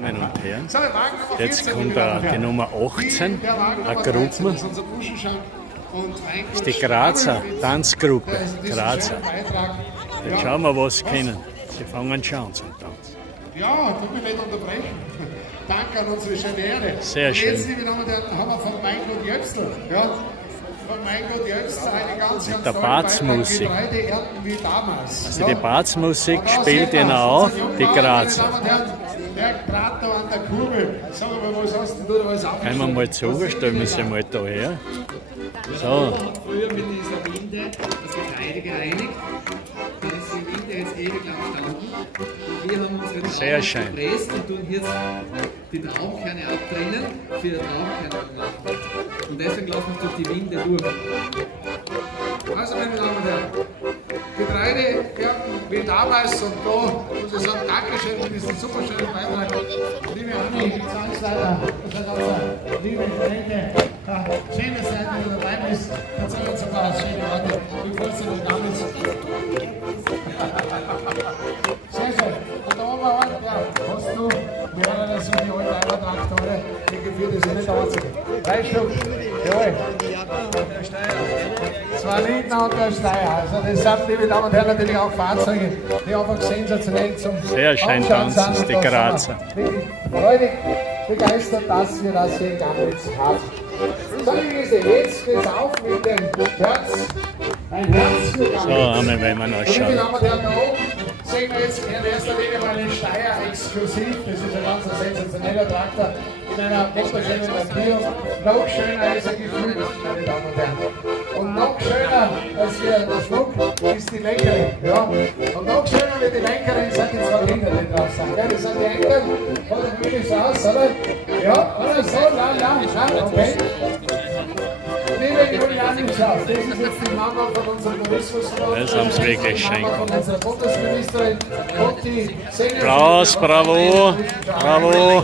Damen und Herren, jetzt kommt die Nummer 18, eine Gruppe. Das ist die Grazer Tanzgruppe. Grazer. Jetzt schauen wir, was sie können. Sie fangen schon an zum Tanzen. Ja, tut mir nicht unterbrechen. Danke an unsere Genere. Sehr schön. Jetzt, liebe Damen und Herren, haben wir von Weingut Jöpsl. Ja, von Weingut Jöpsl eine ganz Mit ganz der tolle Batsmusik. Beitrag, Getreide ernten wie damals. Also die Batsmusik spielt ihnen auf, die Grazer. Der Grater an der Kurbel. Sag mal, was hast du da alles aufgeschrieben? Können wir mal zu, stellen wir sie mal da her. So, Man hat früher mit dieser Winde das Getreide gereinigt. Dann ist die Winde jetzt ewig lang gestanden. Und wir haben unsere Sehr Trauben schön. gepresst und tun jetzt die Traubenkerne abtrennen für die Traubenkerne. Und deswegen lassen wir es durch die Winde durch. Also, meine Damen und Herren, Getreide ernten wie damals und da muss ich sagen, Dankeschön für diesen super schönen Beitrag. Liebe Anni, Zahlsleiter, liebe Freunde, schön, dass ihr heute dabei bist. Erzähl uns sogar schöne Worte. Wie freust du dich damit? Sehr schön. Und da haben wir einen, ja, hast du, wir haben ja so die alten Eimertraktore, die geführt ist nicht einzige. 3 Stück, jawohl. 2 Lindner und der Steyr. Also das sind, liebe Damen und Herren, natürlich auch Fahrzeuge, die einfach sensationell zum Sehr schön Anschauen tanzen sind. die Und da Grazer. sind wir wirklich freudig begeistert, dass wir das hier in Gamlitz haben. So, wie ist es? Jetzt geht's auf mit dem Herz. Ein Herz für Gamlitz. so einmal wollen wir noch Liebe schauen. Damen und Herren, da oben sehen wir jetzt in erster Linie mal den Steyr exklusiv. Das ist ein ganz sensationeller Traktor in einer wunderschönen Lackierung. Noch schöner ist er gefüllt, meine Damen und Herren. Und noch schöner als der Schmuck ist die Lenkerin. Ja. Und noch schöner wie die Lenkerin sind die 2 Kinder, die drauf sind. Gell? Das sind die Enkel von der Mühle aus, oder? Ja, oder so, ja, okay. Liebe Juliane Schaaf, das ist jetzt die Mama von unserem Tourismusrat. Das haben sie wirklich schön Mama von unserer Bundesministerin. Und die Senior- Applaus, bravo, bravo.